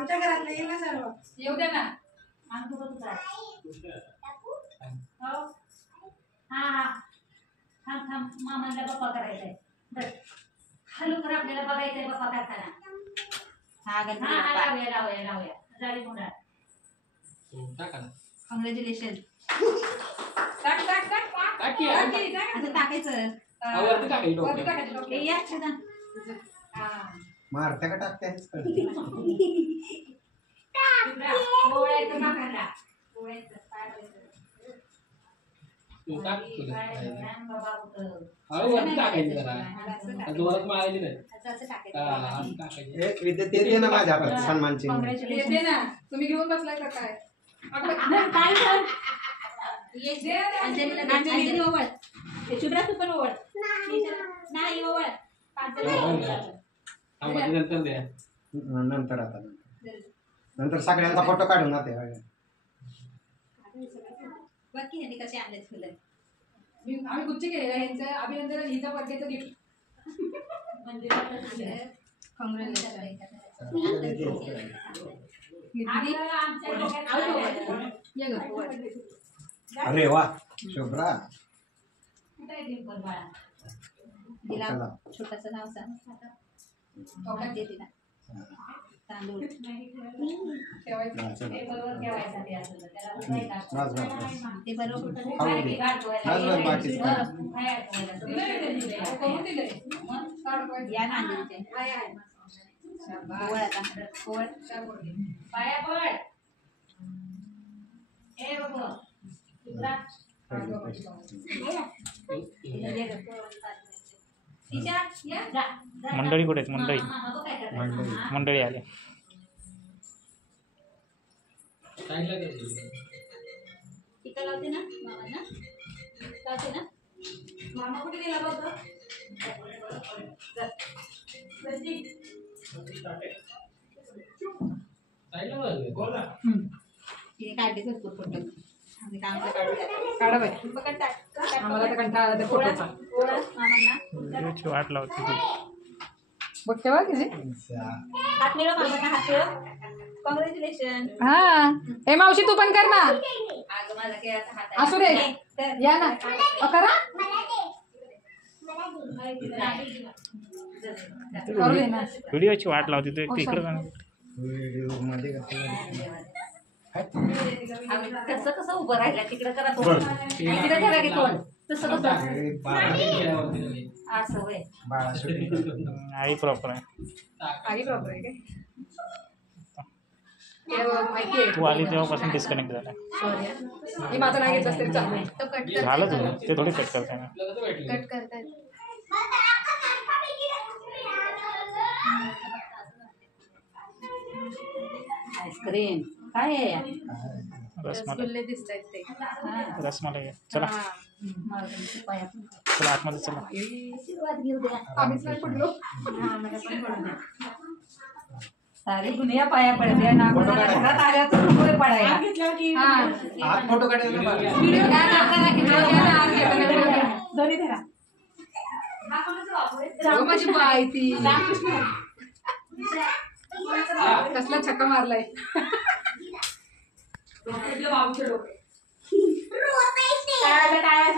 आमच्या घरातले येईल ना सर्व. येऊ दे ना. आण तू कसं काय? हो. हा. थांब मामाला बाप्पा करायचंय. बस. खालून कर आपल्याला बघायचंय बाप्पा करताना. हा लावूया. झाली मुंडा. कॉंग्रॅच्युलेशन. काट. आता टाकायचं. वरती टाकायचं. या छदा. मारत्या का टाकत्या? पोळ्याचं टाकायला. पोळ्याचं वरती टाकायचं जरा. जोरात मारायची नाही. एक विद्या ते दे ना माझ्या हातात सन्मान चिन्ह. येते ना. तुम्ही घेऊन बसलाय का काय? अंजली ओवळ. शुभ्रा तू पण ओवळ. नाही ओवळ. नंतर द्या. नंतर सगळ्यांचा फोटो काढून ना ते. बाकी यांनी कसे आणलेत फुलं. आम्ही गुच्छ केलेला यांचं अभिनंदन हिचा बर्थडेचं गिफ्ट. अरे वा शुभ्रा. तिला छोटंसं नाव सांग. तिला तांदूळ ते बरोबर या ना पाया पड. ए बाबा मंडळी कुठे आहेत? मंडळी आले. टीका लावते ना मामांना. लावते ना. मामा कुठे गेला बघ. तिने काढले भरपूर फोटो. काढा बाई. आम्हाला तर कंटाळा आला त्या फोटोचा. व्हिडिओची वाट लावते तू. बघ तेव्हा किती. हात मिळव मामांना. हात मिळव. कॉंग्रॅच्युलेशन. हा. हे मावशी तू पण कर ना. अगं माझा केळाचा हात असू दे. या ना. करा. व्हिडिओची वाट लावते तू. एक इकडे जाणार. व्हिडिओ मध्ये कसं कसं उभं राहिला तिकडे करा तोंड. तिकडे करा की तोंड. तसं कसं असं वय. आई प्रॉपर आहे. आई प्रॉपर आहे काय? माहिती आहे. तू आली तेव्हापासून डिस्कनेक्ट झाला. सॉरी. मी माझं नाही घेतलं तरी चालेल. झालं तुझं. ते थोडी कट करताय ना. कट करताय. आईस्क्रीम काय आहे? रसगुल्ले दिसतायत ते. रसमलाई आहे. चला चला आतमध्ये चला. आशीर्वाद घेऊ द्या. आम्हीच नाही पडलो. मला पण पडू द्या. सारी दुनिया पाया पडते ना. घरात आल्या तर नको पडायला. फोटो काढायला. दोन्ही धरा. माझी बाई ती कसला छक्का मारलाय. टाळ्या